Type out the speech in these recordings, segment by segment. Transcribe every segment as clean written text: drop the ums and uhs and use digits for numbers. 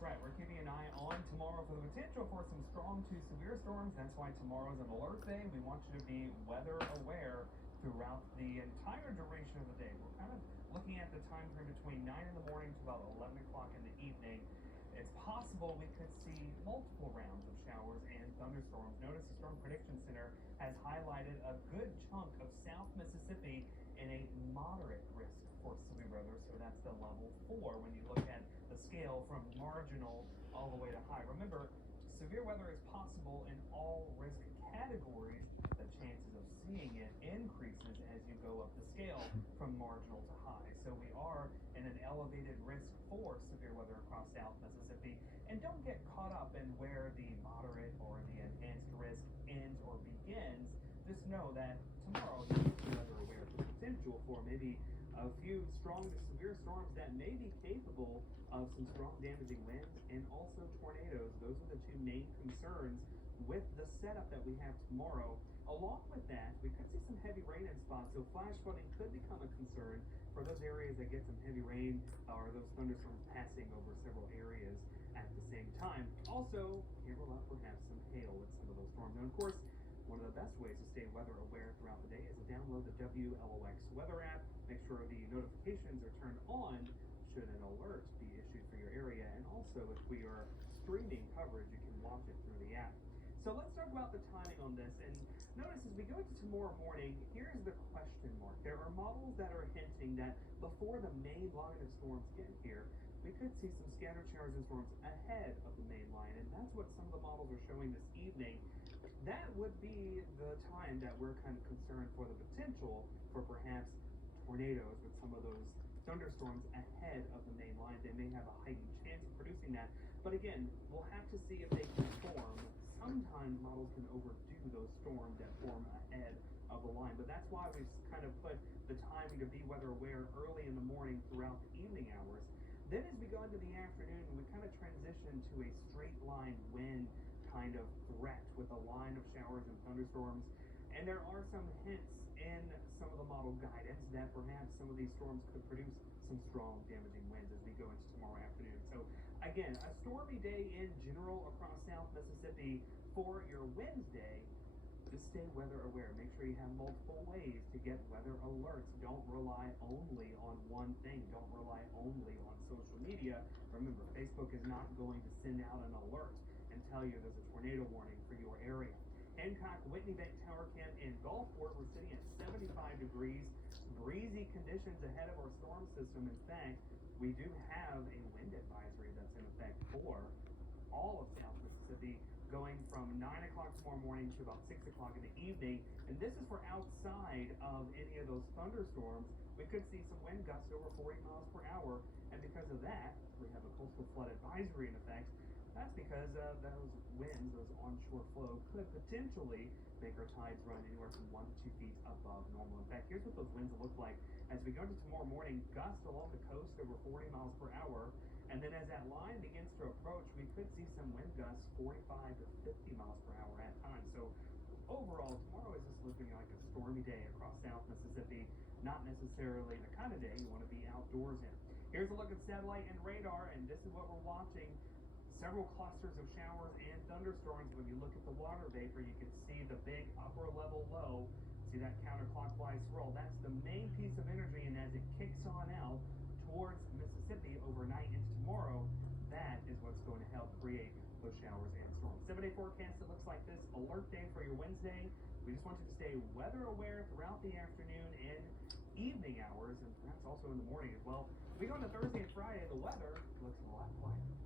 That's right. We're keeping an eye on tomorrow for the potential for some strong to severe storms. That's why tomorrow is an alert day. We want you to be weather aware throughout the entire duration of the day. We're kind of looking at the time frame between 9 in the morning to about 11 o'clock in the evening. It's possible we could see multiple rounds of showers and thunderstorms. Notice the Storm Prediction Center has highlighted a good chunk of South Mississippi in a moderate risk for severe weather. So that's the level 4 when you look at the scale from marginal all the way to high. Remember, severe weather is possible in all risk categories. The chances of seeing it increases as you go up the scale from marginal to high. So we are in an elevated risk for severe weather across South Mississippi. And don't get caught up in where the moderate or the enhanced risk ends or begins. Just know that tomorrow you'll be weather aware of the potential for maybe a few strong to severe storms that may be capable of some strong damaging winds and also tornadoes. Those are the two main concerns with the setup that we have tomorrow. Along with that, we could see some heavy rain in spots, so flash flooding could become a concern for those areas that get some heavy rain or those thunderstorms passing over several areas at the same time. Also, can't rule out perhaps some hail with some of those storms. And of course, one of the best ways to stay weather aware throughout the day is to download the WLOX weather app. Make sure the notifications are turned on should an alert be issued for your area. And also, if we are streaming coverage, you can watch it through the app. So let's talk about the timing on this. And notice as we go into tomorrow morning, here's the question mark. There are models that are hinting that before the main line of storms get here, we could see some scattered showers and storms ahead of the main line. And that's what some of the models are showing this evening. That would be the time that we're kind of concerned for the potential for perhaps tornadoes with some of those thunderstorms ahead of the main line. They may have a heightened chance of producing that. But again, we'll have to see if they can form. Sometimes models can overdo those storms that form ahead of the line. But that's why we've kind of put the timing to be weather aware early in the morning throughout the evening hours. Then as we go into the afternoon, we kind of transition to a straight line wind kind of threat with a line of showers and thunderstorms. And there are some hints in some of the model guidance that perhaps some of these storms could produce some strong damaging winds as we go into tomorrow afternoon. So again, a stormy day in general across South Mississippi for your Wednesday. Just stay weather aware. Make sure you have multiple ways to get weather alerts. Don't rely only on one thing. Don't rely only on social media. Remember, Facebook is not going to send out an alert and tell you there's a tornado warning for your area. Hancock, Whitney Bank, Tower Camp, and Gulfport, we're sitting at 75 degrees. Breezy conditions ahead of our storm system. In fact, we do have a wind advisory that's in effect for all of South Mississippi, going from 9 o'clock tomorrow morning to about 6 o'clock in the evening. And this is for outside of any of those thunderstorms. We could see some wind gusts over 40 miles per hour. And because of that, we have a coastal flood advisory in effect. That's because those winds, those onshore flow, could potentially make our tides run anywhere from 1 to 2 feet above normal. In fact, here's what those winds look like as we go into tomorrow morning. Gusts along the coast over 40 miles per hour. And then as that line begins to approach, we could see some wind gusts 45 to 50 miles per hour at times. So overall, tomorrow is just looking like a stormy day across South Mississippi. Not necessarily the kind of day you want to be outdoors in. Here's a look at satellite and radar, and this is what we're watching. Several clusters of showers and thunderstorms. When you look at the water vapor, you can see the big upper level low. See that counterclockwise swirl? That's the main piece of energy, and as it kicks on out towards Mississippi overnight into tomorrow, that is what's going to help create those showers and storms. 7-day forecast, it looks like this. Alert day for your Wednesday. We just want you to stay weather aware throughout the afternoon and evening hours, and perhaps also in the morning as well. We go into Thursday and Friday, the weather looks a lot quieter.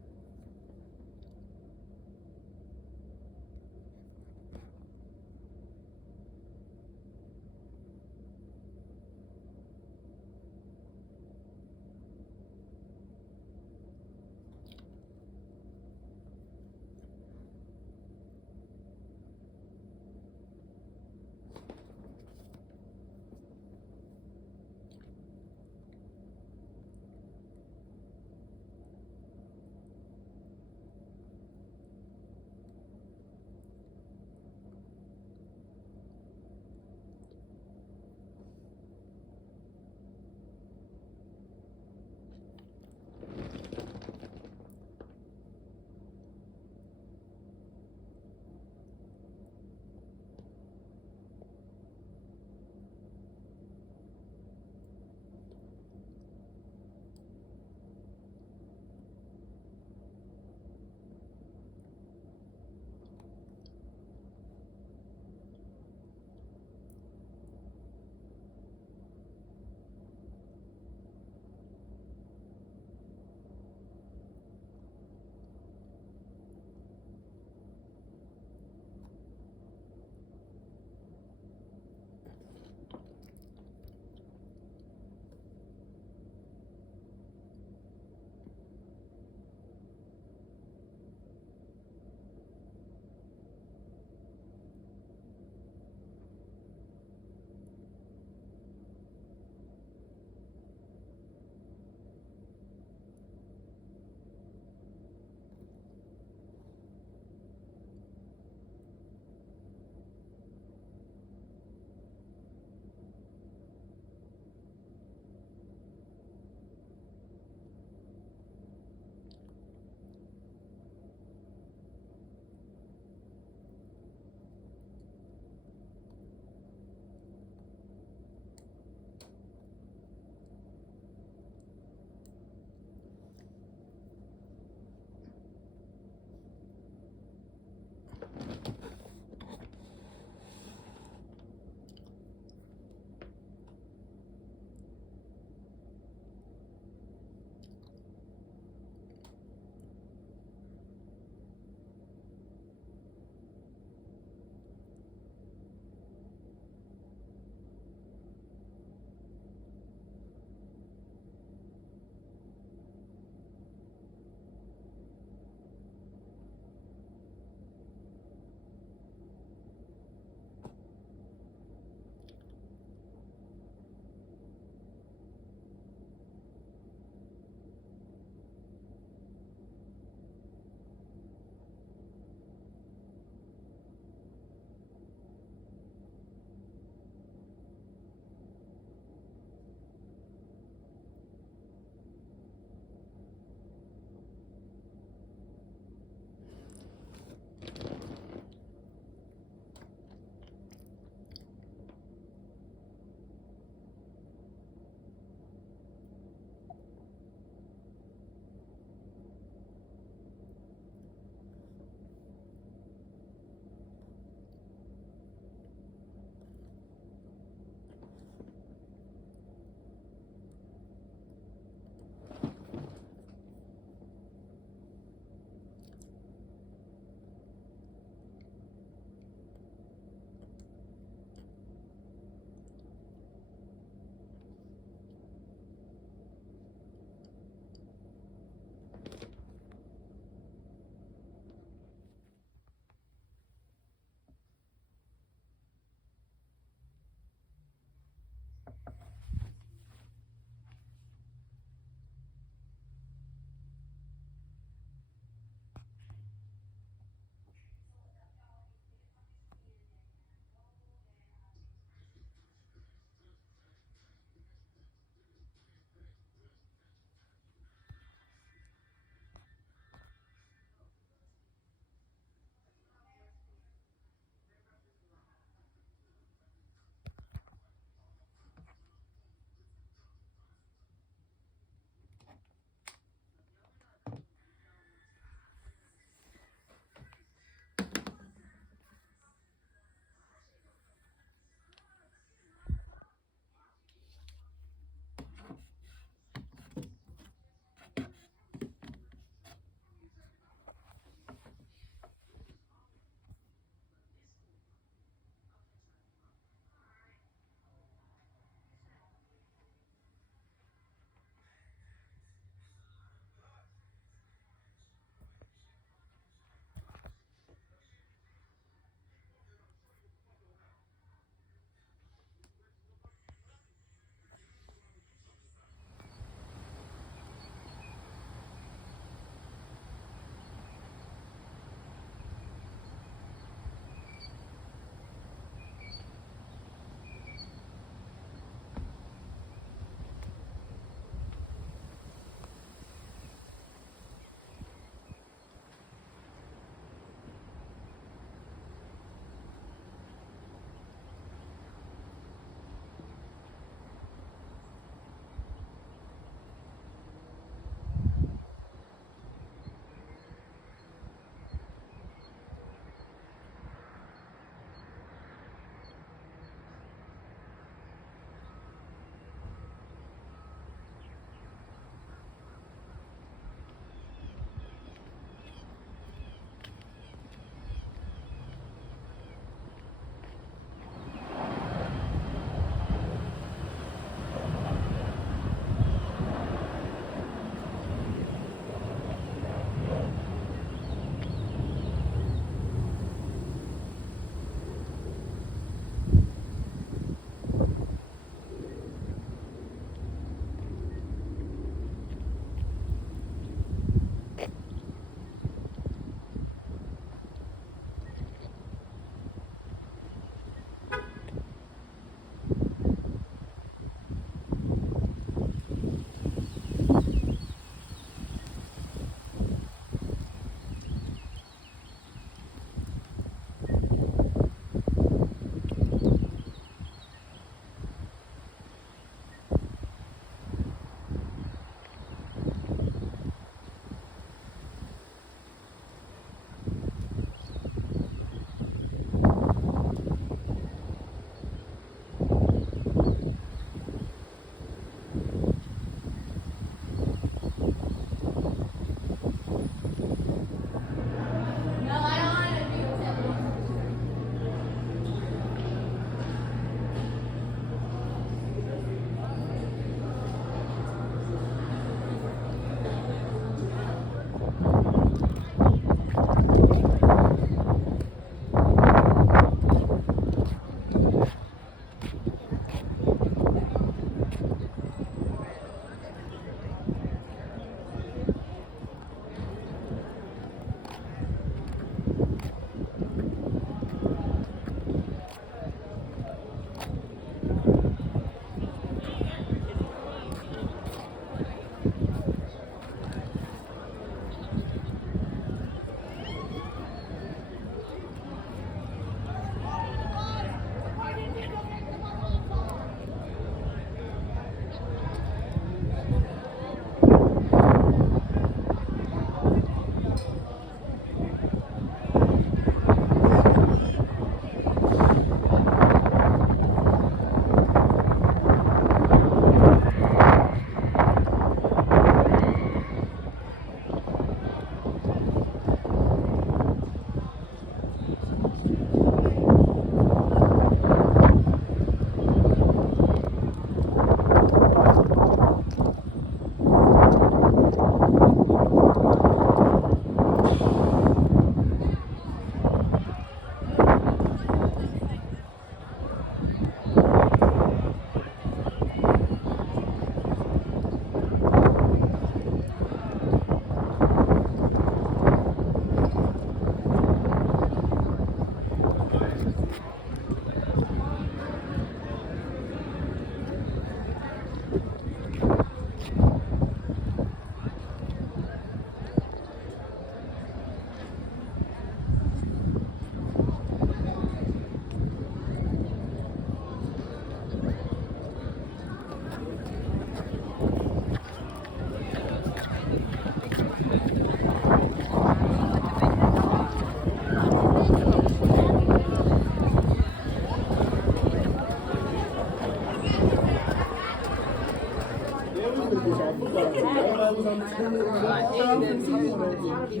There's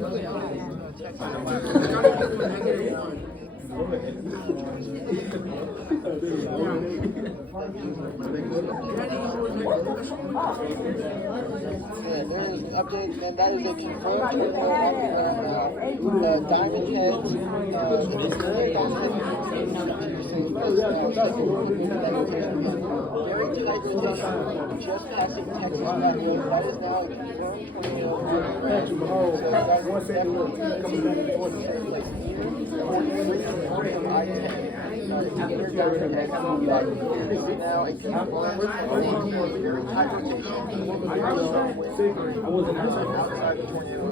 updates, and that is a confirmed tornado. The Diamond Heads, very tight rotation, just passing Texas Flatwood. That is now a confirmed tornado. So that is definitely coming back This is now a confirmed very tight rotation. I wasn't outside the tornado.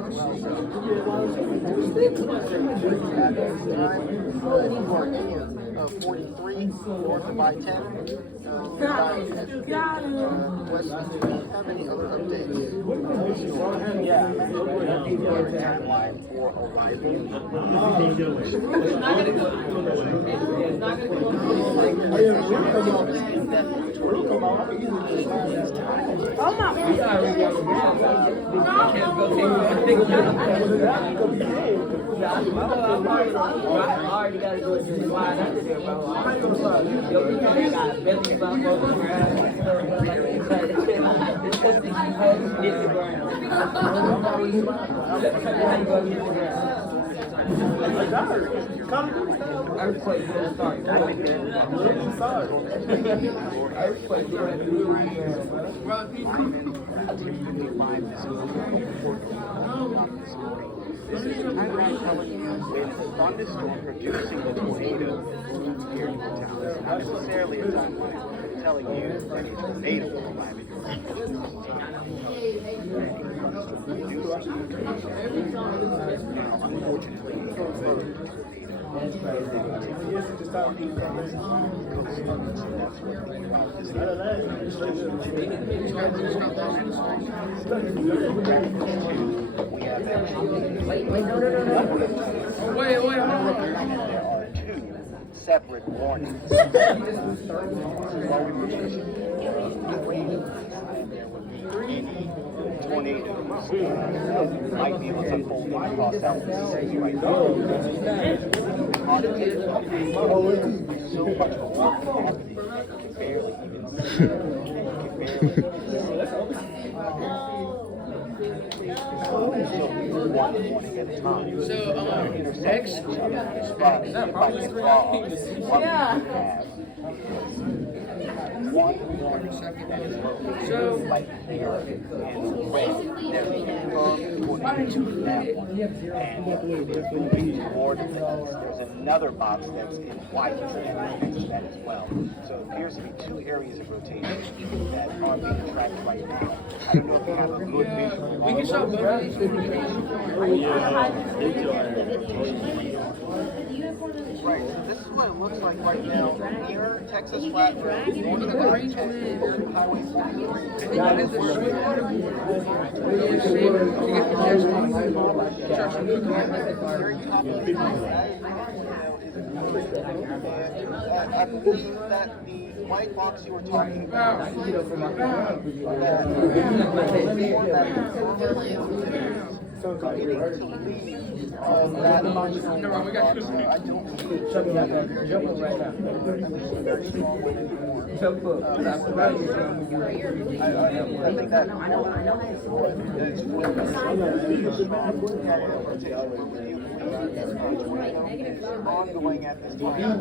Of 43 north of I-10. West, do you have any other updates? Yeah, timeline for arrival. It's not going to go. It's not going to go. Oh my already got to go to the slide under there, bro. Yo, you got belly bump over the ground. Hit the ground. Earthquake gonna start. Earthquake gonna do I'm not telling you when a thunderstorm producing a tornado here in the town. It's not necessarily a timeline. I'm telling you that a tornado will arrive at your unfortunately, that's crazy. Wait, hold on. There are two separate warnings. While we were chasing there would be any tornadoes might be able to unfold across South Mississippi right now. So much water happening, you can barely even see it. One warning at a time. So, next, one warning that is located like here and red. There's a confirmed tornado in that one. And it's moving toward us. There's another box that's in white and affects that as well. So it appears to be two areas of rotation that are being tracked right now. I don't know if you have a good visual. We can show both of Right, so this is what it looks like right now near Texas Flatwood. One of the range Highway 43. That is the Sweetwater. Very top of the I believe that the white box you were talking about, beginning to leave that much. I don't very strong with it anymore. I think that ongoing at this time.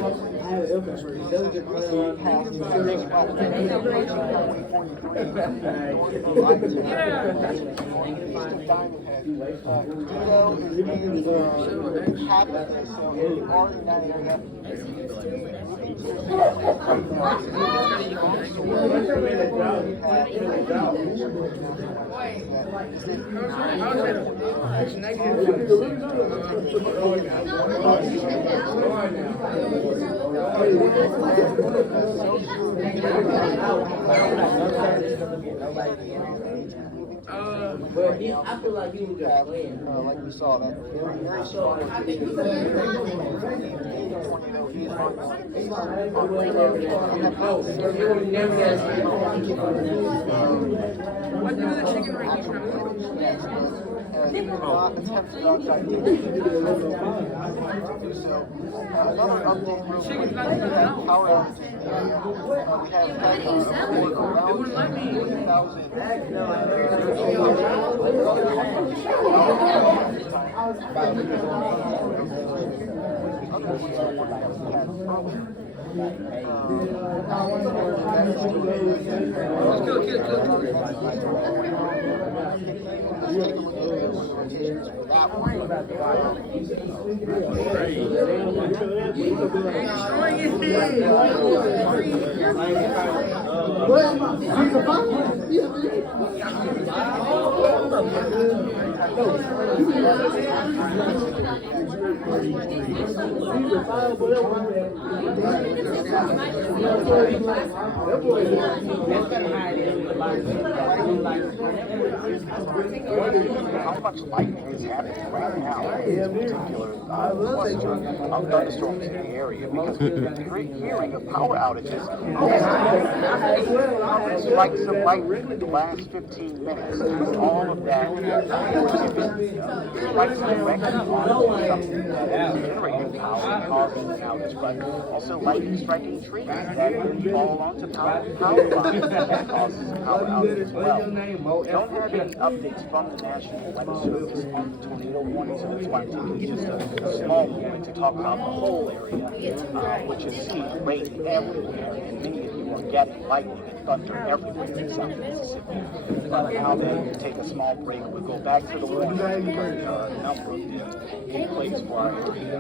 But I feel like you were just playing. Like we saw that very strong tornado is on What do the chicken wings from? Another update real quick. Chicken's not even out. Power outages. It wouldn't let me. How much lightning is happening right now in this particular cluster of thunderstorms in the area, because we've been hearing of power outages. Like some lightning in the last 15 minutes, and all of that like some directly on something that is generating power and causing an outage, but also lightning striking trees that fall onto power lines that causes a power outage as well. We don't have any updates from the National Weather Service on the tornado warning, so that's why I'm taking just a small moment to talk about the whole area, which is seeing rain everywhere, and many of you are getting lightning and thunder everywhere in South Mississippi. But now that we take a small break, we'll go back to the warnings because there are a number of them in place for our area.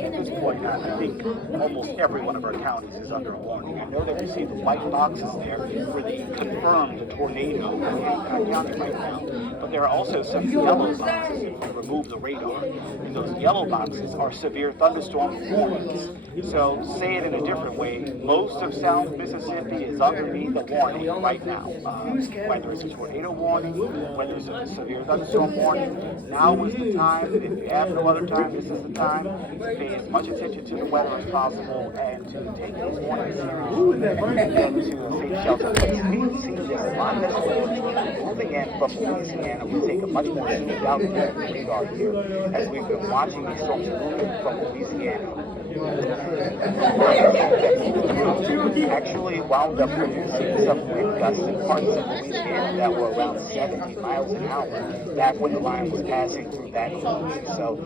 At this point, I think almost every one of our counties is under a warning. I know that you see the white boxes there for the confirmed tornado in Hancock County right now, but there are also some yellow boxes if you remove the radar, and those yellow boxes are severe thunderstorm warnings. So, say it in a different way, most of South Mississippi is underneath the warning right now. Whether it's a tornado warning, whether it's a severe thunderstorm warning, now is the time, and if you have no other time, this is the time to pay as much attention to the weather as possible and to take these warnings seriously and get to a safe shelter place. We've seen this a lot this way. Moving in from Louisiana, we take a much more zoomed out view than we are here, as we've been watching these storms moving from Louisiana. Actually wound up producing some wind gusts in parts of Louisiana that were around 70 miles an hour back when the line was passing through Baton Rouge. So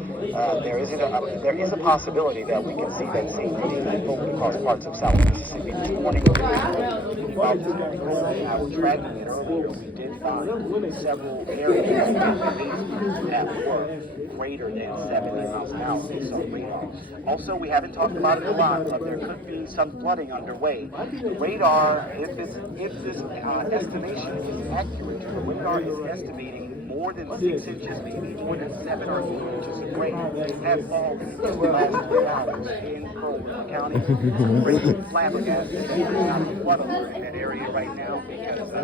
there is a possibility that we can see that same thing unfold across parts of South Mississippi this morning. While this going on, I was tracking it earlier. We did find several areas that were greater than 70 miles an hour based on radar. Also, we haven't talked about it a lot, but there could be some flooding underway. The radar, if this estimation is accurate, the radar is estimating more than 6 inches, maybe more than 7 or 8 inches of rain have fallen in the last 3 hours in Pearl River County. Pretty flabbergasted that there's not a flood alert in that area right now, because I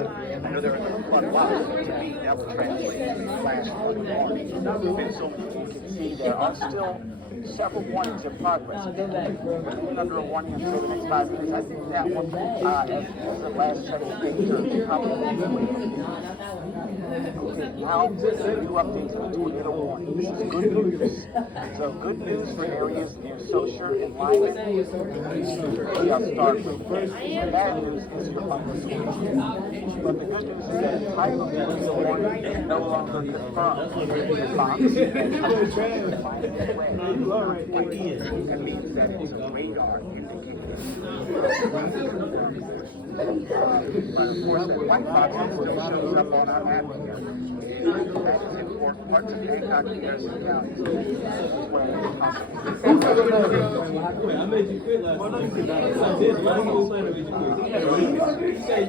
know there is a flood watch, but to me that would translate to a flash flood warning. And so you can see there are still several warnings in progress. We're under a warning until the next 5 minutes. I think that one, as the last set of things, are probably now, new updates on the tornado warning. This is good news. So, good news for areas near Saussure and Lyman. I'll start with the bad news is for thunderstorms. But the good news is that the type of tornado warning is no longer confirmed. The box that means that it's a radar indicator. But of course, that white box is still showing up on our map here. That is in parts of Hancock and Harrison counties. I made you quit last time. I did. Why did you say to me you quit? You say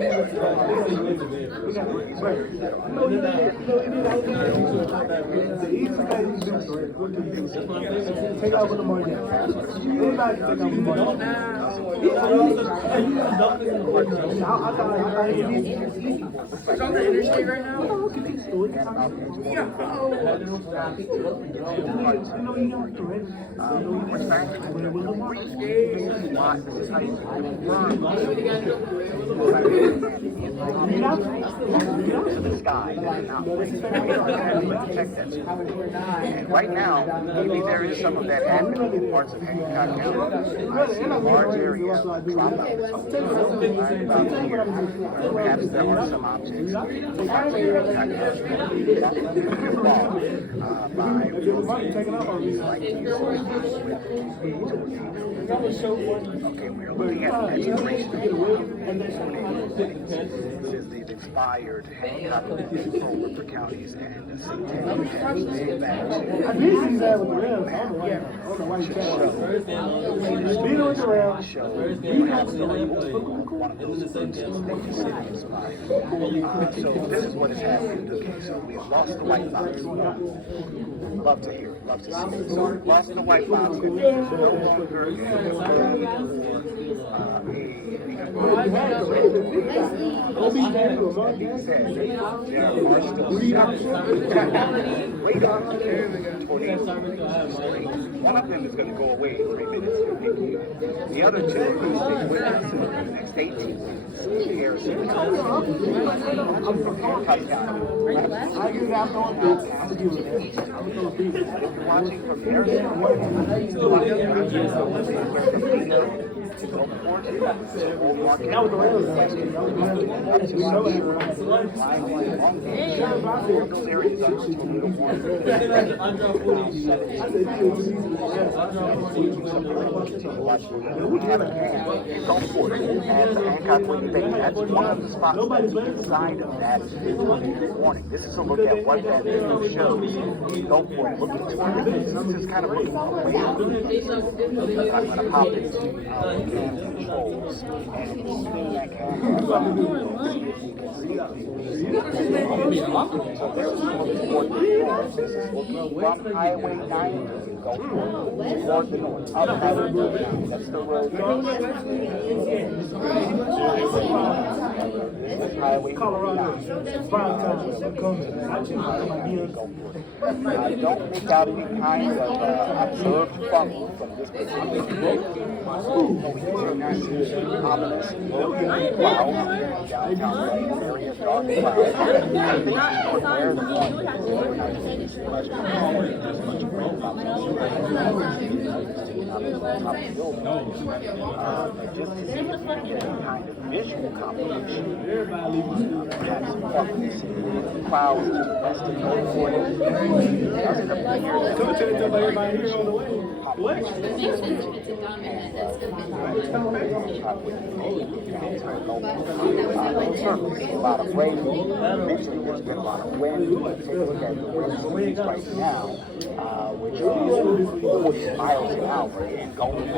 you went to bed. Take out with the money. Anybody take out with the money. It's on the interstate right now? To the sky. And right now, maybe there is some of that happening in parts of Hancock County. I see a large area of dropout. Perhaps there are some objects in parts of Hancock County that will be involved okay, we're looking at the expiration. This is the expired Hancock for Worcester counties and the city tax. I did see that with the Rams. I don't know why you said beat with the Rams. So this is what has happened. Okay, so we have lost the white box. Love to hear it. Love to see it. So we lost the white box. No longer one of them is going to go away in 3 minutes. The other two are going to stay with us for the next 18 minutes. Harrison County. I do not know this. I'm going to do it. If you're watching from Harrison That was the Rams. That's one of the spots inside of that warning. This is a look at what that video shows. Go for it. Look at this. This is kind of looking away. I'm going to pop it. Cam controls and spin that camera around. So there's some of the important. This is looking from Highway 90. Go toward the north. Up Highway 99. That's the road. This is Highway 99. Don't make out any kind of observed funnel from this particular road. Ominous looking clouds downtown area, dark clouds. Where the just to see if we can get any kind of visual comprehension. Clouds to the west and north for it. A lot of rain. Eventually there's been a lot of wind. Take a look at the wind speeds right now, which are 40 miles an hour and going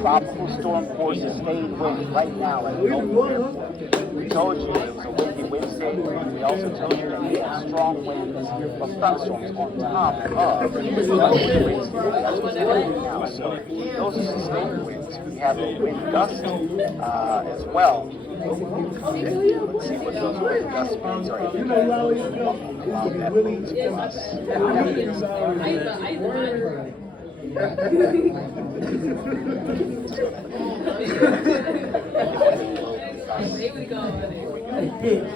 tropical storm forces stayed with right now at Gulf. We told you it was a windy Wednesday. We also told you that we had strong winds of thunderstorms on top of the winds. That's what's happening now. So those are sustained winds. We have a wind gust as well. Let's see what those wind gust speeds are. That means for us.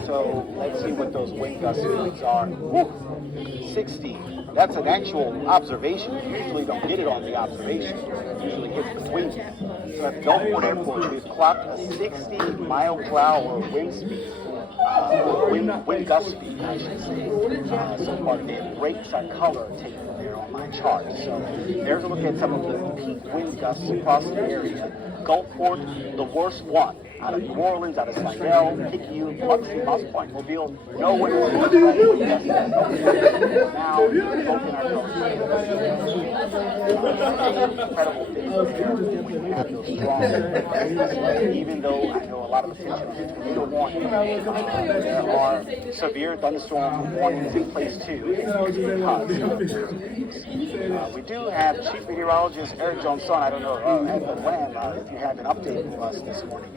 So let's see what those wind gust speeds are. Woo! 60. That's an actual observation. You usually don't get it on the observation. It usually gets between them. So at Gulfport Airport, we've clocked a 60-mile-per-hour wind speed. Wind gust speed, I should say. So far, it breaks our color taken there on my chart. So there's a look at some of the peak wind gusts across the area. Gulfport, the worst one. Out of New Orleans, out of Slidell, Picayune, Biloxi, Moss Point, Mobile, nowhere near the wind gusts. Now, both in our incredible things. Even though I know a lot of attention on the tornado warning, there are severe thunderstorm warnings in place too. We do have Chief Meteorologist Eric Johnson. I don't know, at the LAM, if you have an update for us this morning.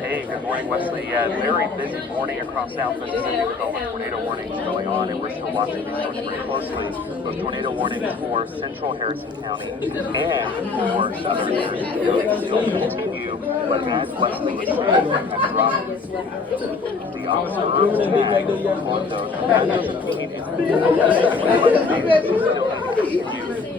Hey, good morning, Wesley. Yeah, very busy morning across South Mississippi with all the tornado warnings going on, and we're still watching these stories pretty closely. Those tornado warnings for central Harrison County and for southern Harrison County still continue, but as Wesley was saying, they have dropped the observed tag on those.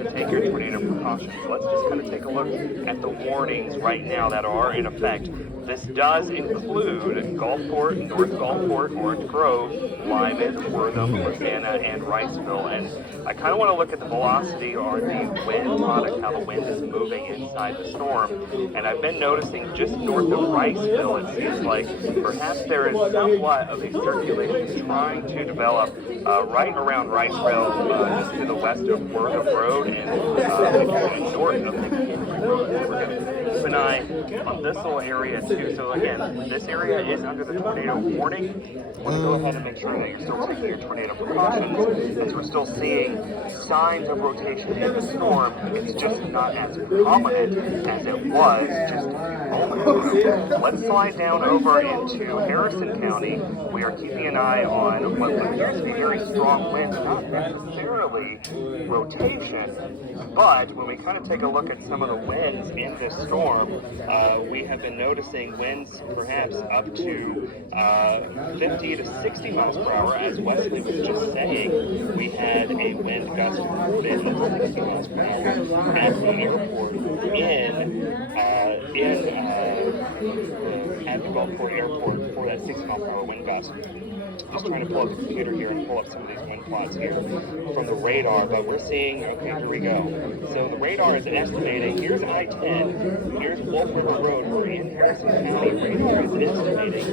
Take your tornado precautions. Let's just kind of take a look at the warnings right now that are in effect. This does include Gulfport, North Gulfport, Orange Grove, Lyman, Wortham, Louisiana, and Riceville. And I kind of want to look at the velocity or the wind product, how the wind is moving inside the storm. And I've been noticing just north of Riceville, it seems like perhaps there is somewhat of a circulation trying to develop right around Riceville, just to the west of Wortham Road and north of McHenry Road. We're going to keep an eye on this little area too. So again, this area is under the tornado warning. You want to go ahead and make sure that you're still taking your tornado precautions, as we're still seeing signs of rotation in the storm. It's just not as prominent as it was just a few moments ago. Let's slide down over into Harrison County. We are keeping an eye on what appears to be very strong winds, not necessarily rotation, but when we kind of take a look at some of the winds in this storm, we have been noticing winds perhaps up to 50 to 60 miles per hour. As Wesley was just saying, we had a wind gust of 50 to 60 miles per hour at the airport at the Gulfport Airport for that 60 mile per hour wind gust. Just trying to pull up the computer here and pull up some of these wind plots here from the radar, but we're seeing, okay, here we go. So the radar is estimating, here's I-10, here's Wolf River Road, we're in Harrison County. Radar is estimating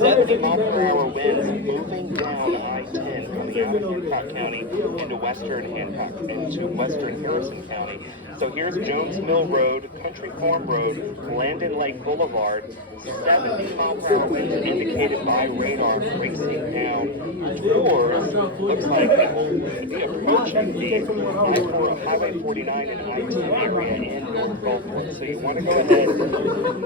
70 mile per hour winds moving down I-10 coming out of Hancock County into western Harrison County. So here's Jones Mill Road, Country Farm Road, Landon Lake Boulevard, 70 mile per hour winds indicated by radar racing down towards, looks like it will be approaching the Highway 49 and I-10 area in North Gulfport. So you want to go ahead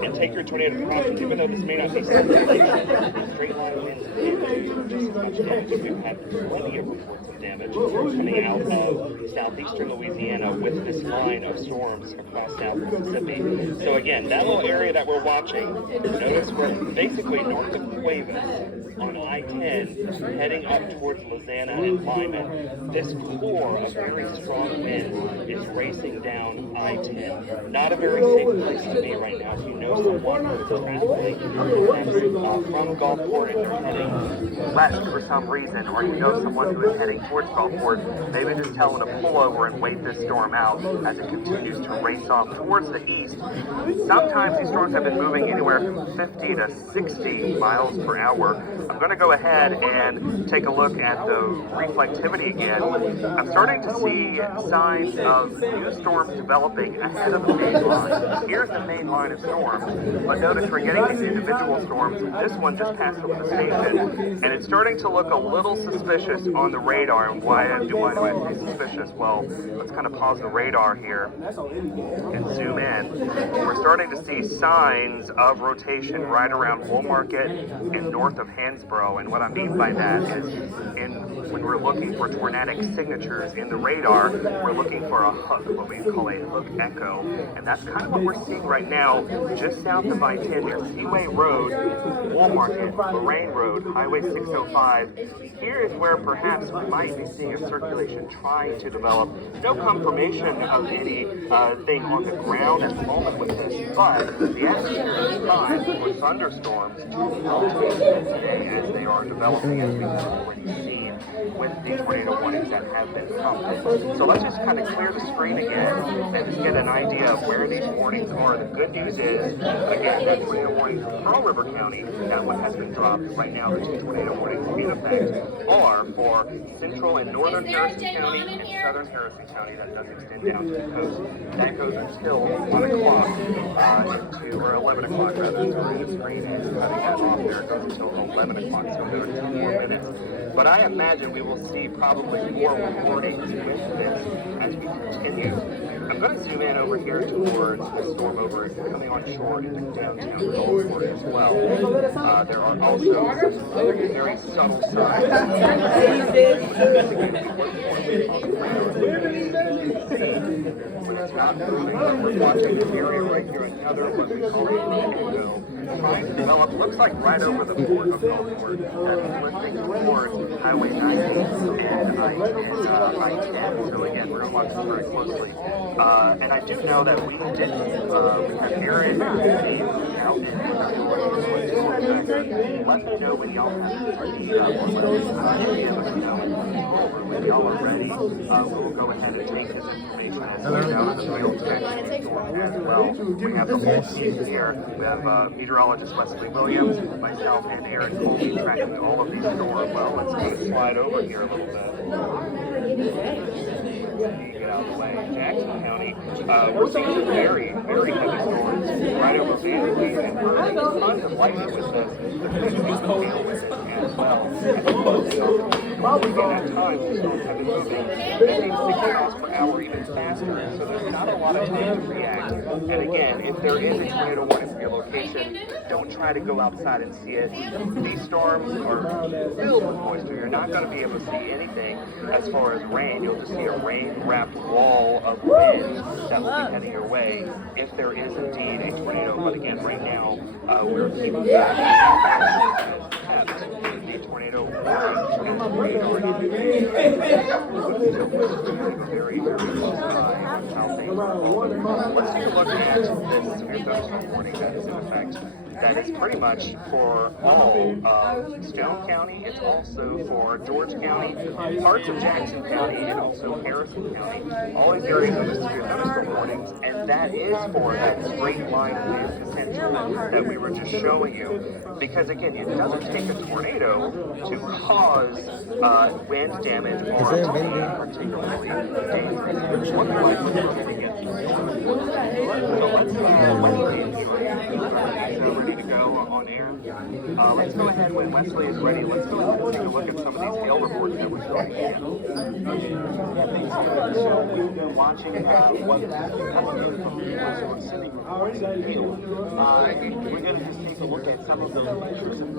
and take your tornado precautions, even though this may not be circulation. Straight line winds can do just as much damage. We've had plenty of reports of damage coming out of southeastern Louisiana with this line of storms across South Mississippi. So again, that little area that we're watching, notice we're basically north of Cuevas on I-10 heading up towards Louisiana and Lyman. This core of very strong winds is racing down I-10. Not a very safe place to be right now. If you know someone who's traveling from Gulfport and they're heading west for some reason, or you know someone who is heading towards Gulfport, maybe just tell them to pull over and wait this storm out as it continues to race off towards the east. Sometimes these storms have been moving anywhere from 50 to 60 miles per hour. I'm going to go ahead and take a look at the reflectivity again. I'm starting to see signs of new storms developing ahead of the main line. Here's the main line of storms, but notice we're getting these individual storms. This one just passed over the station, and it's starting to look a little suspicious on the radar. And why do I say suspicious? Well, let's kind of pause the radar here and zoom in. We're starting to see signs of rotation right around Woolmarket and north of Hansborough. And what I mean by that is when we're looking for tornadic signatures in the radar, we're looking for a hook, what we call a hook echo. And that's kind of what we're seeing right now, just south of I-10 near Seaway Road, Woolmarket, Lorraine Road, Highway 605. Here is where perhaps we might be seeing a circulation trying to develop. No confirmation of anything on the ground at the moment with this, but the atmosphere is fine for thunderstorms today as they are developing, as we've already seen with the tornado warnings that have been prompted. So let's just kind of clear the screen again and just get an idea of where these warnings are. The good news is, again, that tornado warning for Pearl River County, that one has been dropped. Right now, the two tornado warnings in effect are for central and northern Harrison County and southern Harrison County. That does extend down to the coast. That goes until 1 o'clock, or 11 o'clock rather. Sorry, the screen is cutting that off there. It goes until 11 o'clock, so another 2 more minutes. But I imagine we will see probably more warnings with this as we continue. I'm going to zoom in over here towards the storm over coming on shore into downtown Gulfport as well. There are also some very subtle signs. When it's not moving, we're watching this area right here, another what we call a tornado trying to develop. Looks like right over the port of Gulfport, that's lifting towards Highway 90 and I-10. So again, we're going to watch this very closely. And I do know that we had Aaron out let me know when y'all have when y'all are ready. We'll go ahead and take this information as we're down in the field tracking storm as well. We have the whole team here. We have meteorologist Wesley Williams, myself, and Aaron Colby tracking all of these storms. Well, let's kind of slide over here a little bit. Get out of the way. Jackson County, we're seeing some very, very heavy storms right over Vanderbilt, and we're seeing tons of lightning with this. As well. Probably at times the storms have been moving 50 miles per hour, even faster, so there's not a lot of time to react. And again, if there is a tornado warning for your location, don't try to go outside and see it. These storms are filled with moisture. You're not going to be able to see anything as far as rain. You'll just see a rain-wrapped wall of wind that will be heading your way if there is indeed a tornado. But again, right now, we're keeping that the tornado warning and radar. Very, very close by how things are. Let's take a look at this severe thunderstorm warning that is in effect. That is pretty much for all of Stone County. It's also for George County, parts of Jackson County, and also Harrison County. All these areas of the severe thunderstorm warnings, and that is for that straight line wind potential that we were just showing you. Because again, it doesn't take a tornado to cause wind damage or particularly dangerous. One thing like so let's ready to go on air. Let's go ahead when Wesley is ready. Let's go ahead and take a look at some of these hail reports that we're showing you. So we've been watching what's coming in from the sending reports of hail. We're going to just take a look at some of those pictures and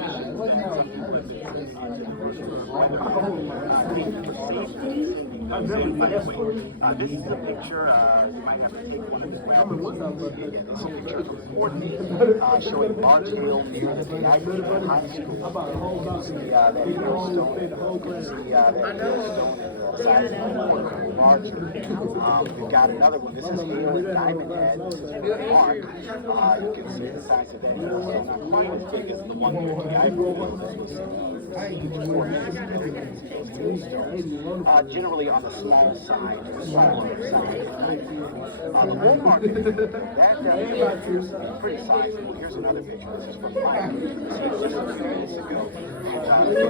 this is a picture, you might have to take one of these. This is a picture from showing large hail near the Niagara High School. You can see that hailstone. You can see that hailstone is the size of a quarter or larger. We've got another one. This is hail at Diamond Head. This is Mark. You can see the size of that hailstone. Not quite as big as the one near the Niagara was. This was generally on the small side, the smaller side. The bull market, that is pretty sizable. Here's another picture. This is from Mike. This was just a few minutes ago.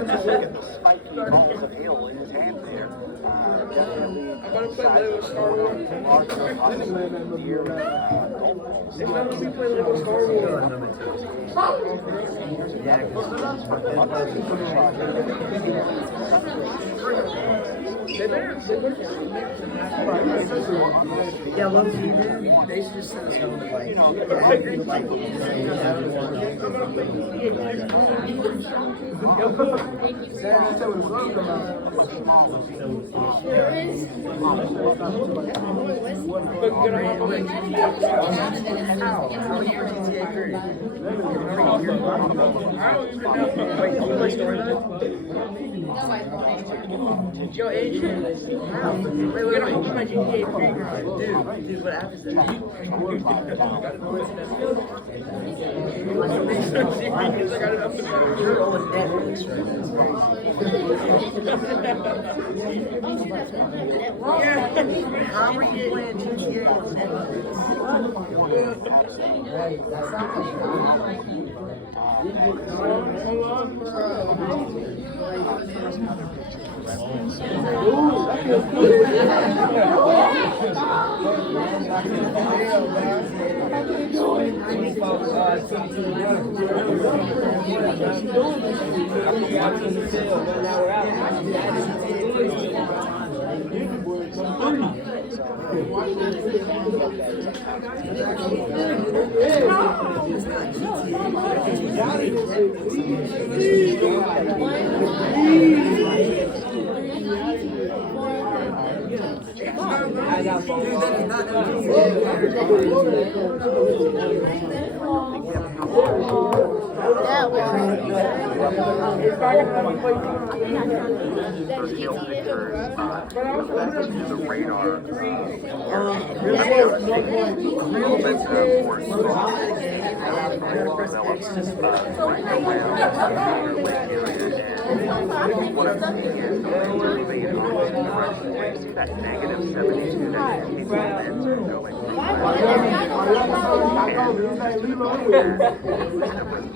Just look at the spiky balls of hail in his hand there. Definitely sizable, larger, possibly near Yeah, well, they should just send us home with like, Yo, Adrian, we're gonna open my GTA free card. Dude, what app is that? You're always Netflix, right? Yeah, how are you playing GTA on Netflix? That's not Those hail pictures affect the radar a little bit more strongly. Develops right around the lake area. And what I'm seeing is the winds are moving in opposite directions. Where you see that negative 72 that indicates the winds are going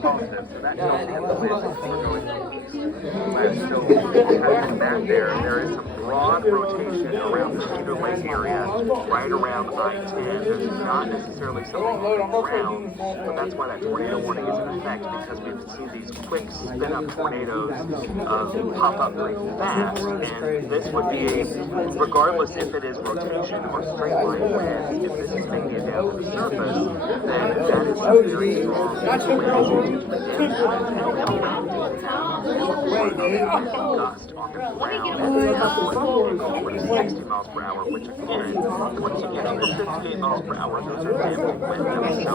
positive. So that tells me that the winds are going east. So having that there is some broad rotation around the Cedar Lake area, right around I-10. There's not necessarily something moving around, but that's why that tornado warning is in effect, because we've seen these quick spin-up tornadoes pop up very fast, and this would be regardless if it is rotation or straight line winds, if this is making it down to the surface, then that is a very strong gust on the ground. 60 miles per hour, which again, once you get over 58 miles per hour, those are damaging winds. So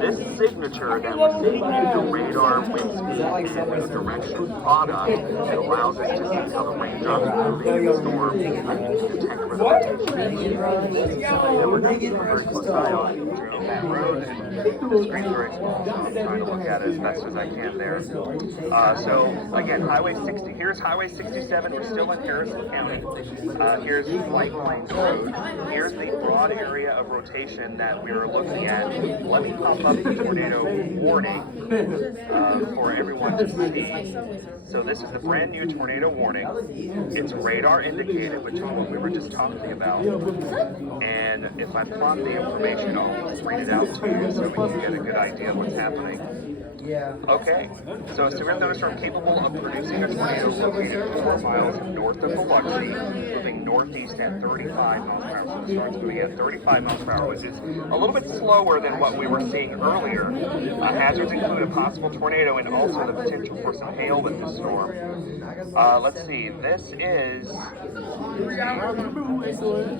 this signature that we're seeing in the radar wind speed and the direction product, it allows us to see how the raindrops are moving in the storm and detect where the rotation is. And we're keeping a very close eye on that road, and the screen's very small, so I'm trying to look at it as best as I can there. So again, Highway 60, here's Highway 67, we're still in Harrison County. Here's White Plains Road. Here's the broad area of rotation that we are looking at. Let me pop up the tornado warning for everyone to see. So this is the brand new tornado warning. It's radar indicated, which is what we were just talking about. And if I plot the information, I'll read it out to you so we can get a good idea of what's happening. Okay, so a severe thunderstorm capable of producing a tornado located 4 miles north of Biloxi, moving northeast at 35 miles per hour. So the storm's moving at 35 miles per hour, which is a little bit slower than what we were seeing earlier. Hazards include a possible tornado and also the potential for some hail with this storm. Let's see, this is...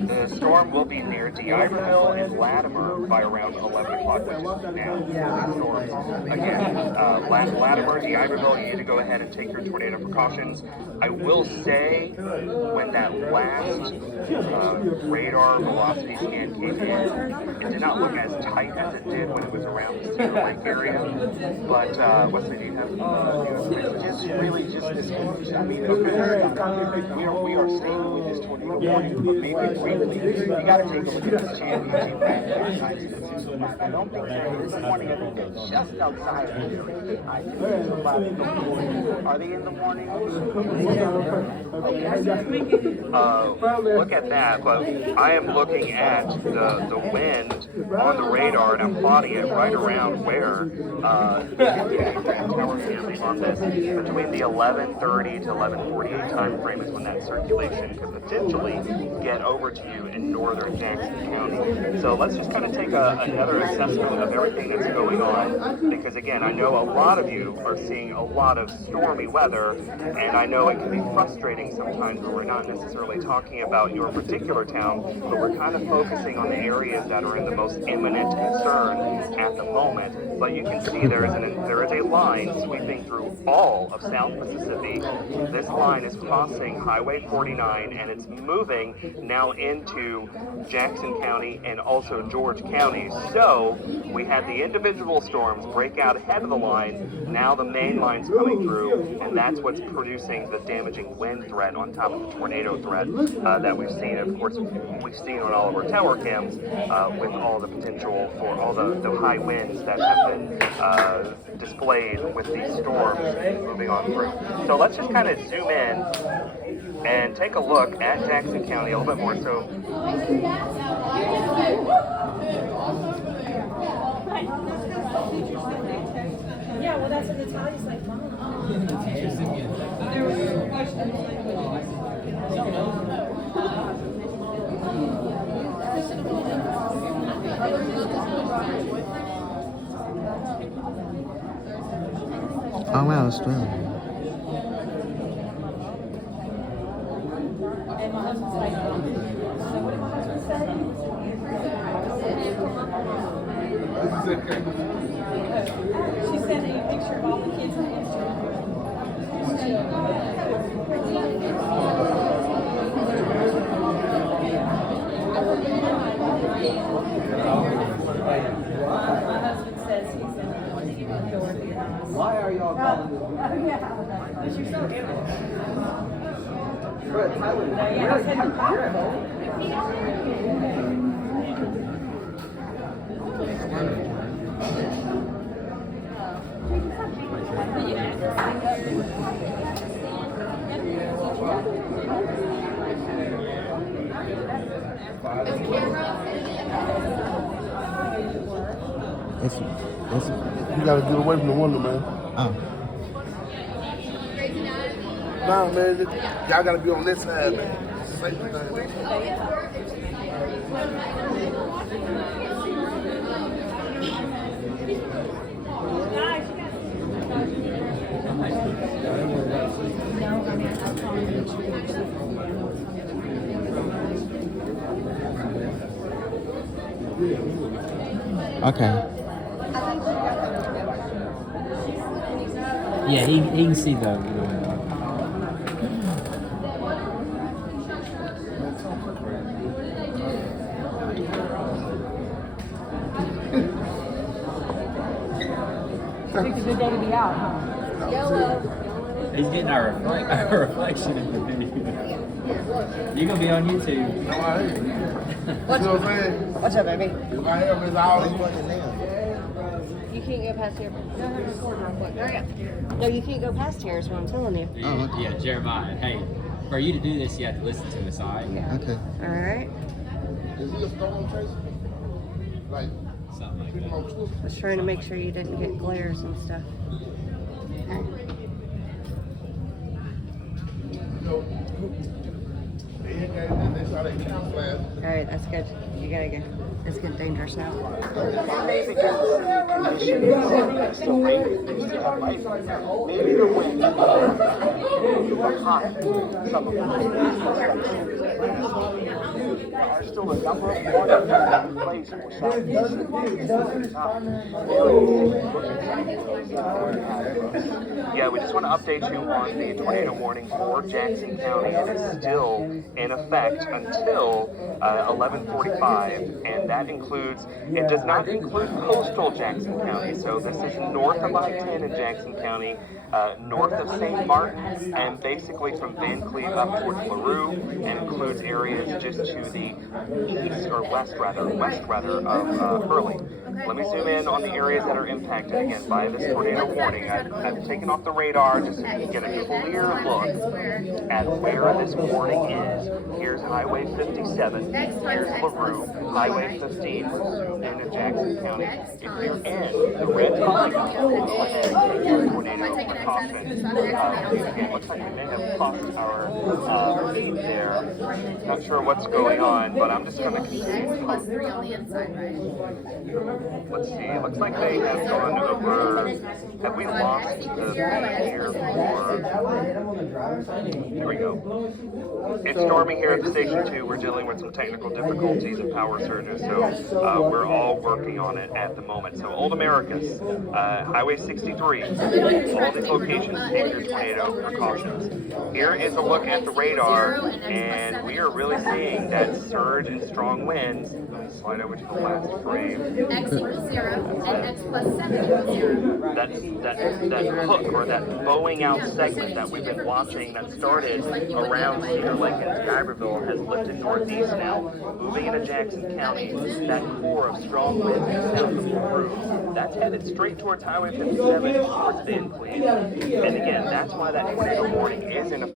The storm will be near D'Iberville and Latimer by around 11 o'clock, which is now. The storms, again, Latimer, D'Iberville, you need to go ahead and take your tornado precautions. I will say, when that last radar velocity scan came in, it did not look as tight as it did when it was around the Cedar Lake area. But Wesley, do you have Just really just this image. I mean, we are staying with this tornado warning, but maybe briefly, you got to take a look at this championship back. I don't think this morning, I think they're just outside of the area. Are they in the morning? Look at that, but I am looking at the wind on the radar, and I'm plotting it right around where on this. Between the 11:30 to 11:48 time frame is when that circulation could potentially get over to you in northern Jackson County. So let's just kind of take another assessment of everything that's going on, because again, I know a lot of you are seeing a lot of stormy weather, and I know it can be frustrating sometimes when we're not necessarily talking about your particular town, but we're kind of focusing on the areas that are in the most imminent concern at the moment. But you can see there is a line sweeping through all of South Mississippi. This line is crossing Highway 49, and it's moving now into Jackson County and also George County. So we had the individual storms break out ahead of the line. Now the main line's coming through, and that's what's producing the damaging wind threat on top of the tornado threat that we've seen. Of course, we've seen on all of our tower cams with all the potential for all the high winds that have been displayed with these storms moving on through. So let's just kind of zoom in and take a look at Jackson County a little bit more. So, Yeah, well, that's what Natalia's like, Mom. Oh wow, Australia. And my husband's like, so what did my husband say? She sent me a picture of all the kids on My husband says he's in Dorothy. Why are y'all calling this? Because you're so beautiful. Bro, Tyler, Yeah, I said It's You gotta get away from the window, man. oh. Nah, man, y'all gotta be on this side, man. Safety thing. Okay. Yeah, he can see the. it's a good day to be out, huh? He's getting our reflection in the video. You're gonna be on YouTube. No, I ain't. You know what I'm saying? What's up, baby? If I am, it's all You can't go past here. Go ahead and record real quick. Hurry up. No, you can't go past here is what I'm telling you. Yeah, Jeremiah. Hey, for you to do this, you have to listen to us, all right? Yeah. Okay. All right. Is he a storm chaser? Like, Something like people that. on Twitter? I was trying to make sure you didn't get glares and stuff. You know, they ain't got it, they saw that camouflage. All right, that's good. You gotta go. It's getting dangerous now. Monday begins conditions still raining, they still have light. Maybe the wind, the hot, some of there are still a number of waters in place for yeah, we just want to update you on the tornado warning for Jackson County. It is still in effect until 11:45, and that includes, it does not include coastal Jackson County, so this is north of I-10 in Jackson County, north of St. Martin, and basically from Van Cleve up towards LaRue, and includes areas just to the east, or west rather of Hurley. Let me zoom in on the areas that are impacted again by this tornado warning. I've taken off the radar just so you can get a clear look at where this warning is. Here's Highway 57, here's LaRue, Highway 15, zoom into Jackson County. If you're in the red polygon, go ahead and take your tornado precaution. It looks like we may have crossed our feed there. Not sure what's going on, but I'm just going to continue. Let's see, it looks like they have gone over. Have we lost the here for? Here we go. It's storming here at the station 2. We're dealing with some technical difficulties and power surges, so we're all working on it at the moment. So Old Americas, Highway 63, all these locations, take your tornado precautions. Here is a look at the radar, and we are really seeing that surge and strong winds. Slide over to the last frame. X equals 0 and X plus 7 equals 0. That hook or that bowing out segment that we've been watching that started around Cedar Lake and Schuylerville has lifted northeast now, moving into Jackson County. That core of strong winds south of LaRue, that's headed straight towards Highway 57 towards Van Cleve. And again, that's why that tornado warning is in effect.